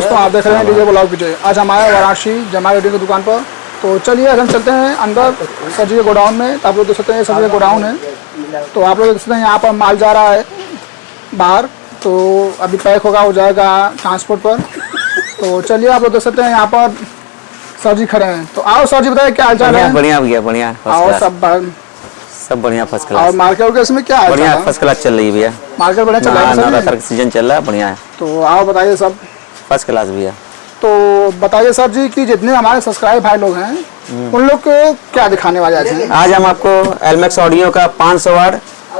दोस्तों, आप देख रहे हैं डीजे ब्लॉग विजय। आज हम आए वाराणसी जमा रेड्डी की दुकान पर। तो चलिए आज हम चलते हैं अंदर सर जी के गोडाउन में। तो आप लोग देख सकते हैं सर जी का गोडाउन है। तो आप लोग देख सकते हैं यहाँ पर माल जा रहा है बाहर, तो अभी पैक होगा, हो जाएगा ट्रांसपोर्ट पर। तो चलिए आप लोग देख सकते हैं यहाँ पर सर जी खड़े हैं। तो आओ सर जी, बताइए क्या हाल चाल है? बढ़िया भैया, बढ़िया। आओ, सब बढ़िया, फर्स्ट क्लास। और मार्केट के इसमें क्या है? बढ़िया, फर्स्ट क्लास चल रही है भैया। मार्केट बढ़िया चल रहा है, नवरात्र का सीजन चल रहा है, बढ़िया है। तो आओ बताइए सब। फर्स्ट क्लास भैया। तो बताइए सर जी कि जितने हमारे सब्सक्राइब भाई लोग हैं उन लोग को क्या दिखाने वाले हैं? आज हम आपको एलमैक्स ऑडियो का 500 वाट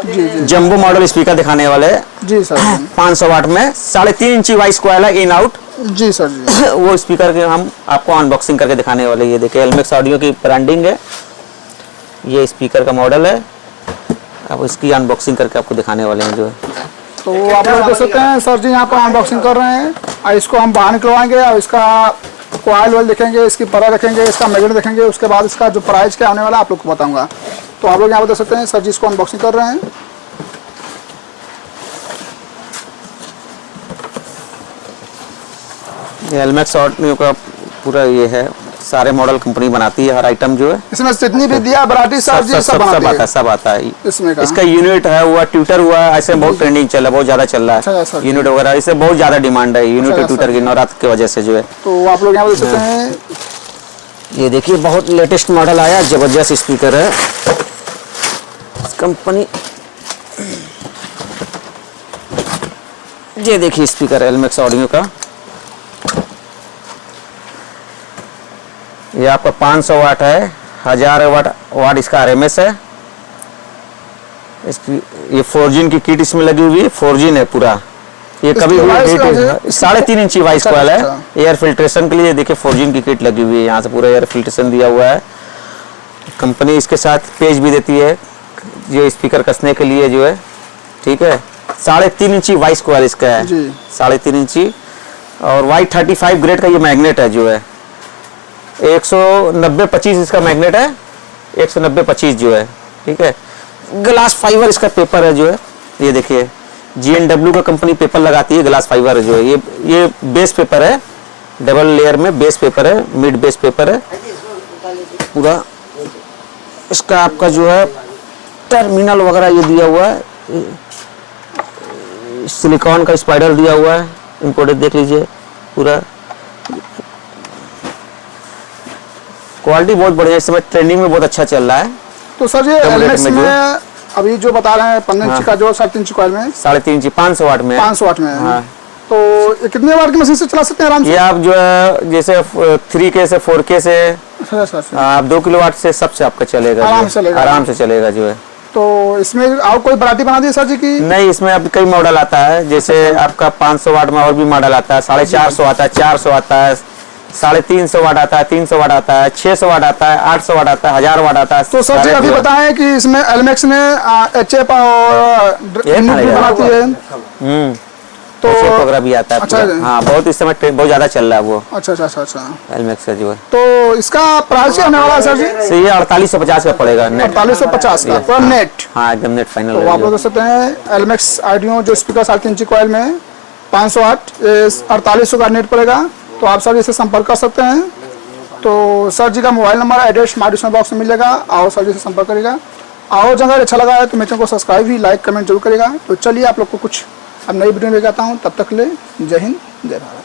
जी जंबो मॉडल स्पीकर दिखाने वाले हैं। जी सर। 500 वाट में 3.5 इंची वाइस कॉइल है, इन आउट। जी सर जी। वो स्पीकर के हम आपको अनबॉक्सिंग करके दिखाने वाले। ये देखिए एलमैक्स ऑडियो की ब्रांडिंग है, ये स्पीकर का मॉडल है। अब इसकी अनबॉक्सिंग करके आपको दिखाने वाले हैं जो है। तो आप लोग देख सकते हैं सर जी यहाँ पर अनबॉक्सिंग कर रहे हैं। और इसको हम बाहर निकलवाएंगे और इसका कॉइल वाइल देखेंगे, इसकी परत देखेंगे, इसका मैग्नेट देखेंगे। उसके बाद इसका जो प्राइस क्या होने वाला है आप लोग को बताऊंगा। तो आप लोग यहाँ पर देख सकते हैं सर जी इसको अनबॉक्सिंग कर रहे हैं। एलमैक्स ऑडियो का पूरा ये है, सारे मॉडल कंपनी बनाती है, हर आइटम जो है इसमें जितनी भी दिया वैरायटी सब आता है। इसमें का इसका यूनिट है हुआ, ट्विटर हुआ, ऐसे बहुत ट्रेंडिंग चल रहा है, बहुत ज्यादा चल रहा है। यूनिट वगैरह इससे बहुत ज्यादा डिमांड है, यूनिट और ट्विटर की नवरात्र की वजह से जो है। तो आप लोग यहाँ देख सकते हैं, ये देखिए बहुत लेटेस्ट मॉडल आया, जबरदस्त स्पीकर है कंपनी। ये देखिए स्पीकर एलमैक्स ऑडियो का, ये आपका 500 वाट है, 1000 वाट इसका आरएमएस है। इसकी ये फोर्जिन की किट इसमें लगी हुई है, फोर्जिन है पूरा। ये कभी भी 3.5 इंची वाइस कॉइल है, एयर फिल्ट्रेशन के लिए। देखिए फोर्जिन की किट लगी हुई है, यहाँ से पूरा एयर फिल्ट्रेशन दिया हुआ है। कंपनी इसके साथ पेज भी देती है ये स्पीकर कसने के लिए जो है, ठीक है। 3.5 इंची वाइस कॉइल इसका है, 3.5 इंची। और Y35 ग्रेड का ये मैग्नेट है जो है, 190-25 इसका मैग्नेट है, 190-25 जो है, ठीक है। ग्लास फाइबर इसका पेपर है जो है, ये देखिए GNW का कंपनी पेपर लगाती है, ग्लास फाइबर है जो है। ये बेस पेपर है, डबल लेयर में बेस पेपर है, मिड बेस पेपर है पूरा। इसका आपका जो है टर्मिनल वगैरह ये दिया हुआ है, सिलिकॉन का स्पाइडर दिया हुआ है, इम्पोर्टेड देख लीजिए पूरा। क्वालिटी बहुत बढ़िया, इस समय ट्रेंडिंग में बहुत अच्छा चल रहा है। तो सर ये एलमैक्स में अभी जो बता रहे हैं 15 इंची का जो 3.5 इंची कॉइल में 3.5 इंची 500 वाट में 500 वाट में हाँ। तो ये कितने वाट की मशीन से चला सकते हैं आराम से? ये आप जो है जैसे 3K से 4K से आप 2 किलोवाट से सबसे आपका चलेगा, आराम से चलेगा जो है। तो इसमें और कोई वैरायटी बना दी है सर जी की? नहीं, इसमें अब कई मॉडल आता है, जैसे आपका 500 वाट में और भी मॉडल आता है, 450 आता है, 400 आता है, 350 वाट आता है, 300 वाट आता है, 600 वाट आता है, 800 वाट आता है, 1000 वाट आता है। तो सर जी अभी बताएं कि इसमें एलमैक्स ने HF और बनाती है तो वगैरह भी आता है। अच्छा, हाँ बहुत इस समय बहुत ज्यादा चल रहा है वो। अच्छा एलमैक्स का जो है। तो इसका प्राइस क्या होने वाला है सर जी? ये 4850 का पड़ेगा नेट। 4850 का पूरा नेट? हाँ एकदम नेट फाइनल। तो आप लोग देख सकते हैं एलमैक्स ऑडियो जो स्पीकर 3.5 इंची कॉइल में 500 वाट 4800 का नेट पड़ेगा। तो आप सर इससे संपर्क कर सकते हैं। तो सर जी का मोबाइल नंबर एड्रेस हमारे डिस्क्रिप्शन बॉक्स में मिल जाएगा, आओ सर जी से संपर्क करेगा। और अगर अच्छा लगा है तो मेरे चैनल को सब्सक्राइब भी, लाइक, कमेंट जरूर करेगा। तो चलिए आप लोग को कुछ अब नई वीडियो लेकर आता हूँ, तब तक ले जय हिंद जय भारत।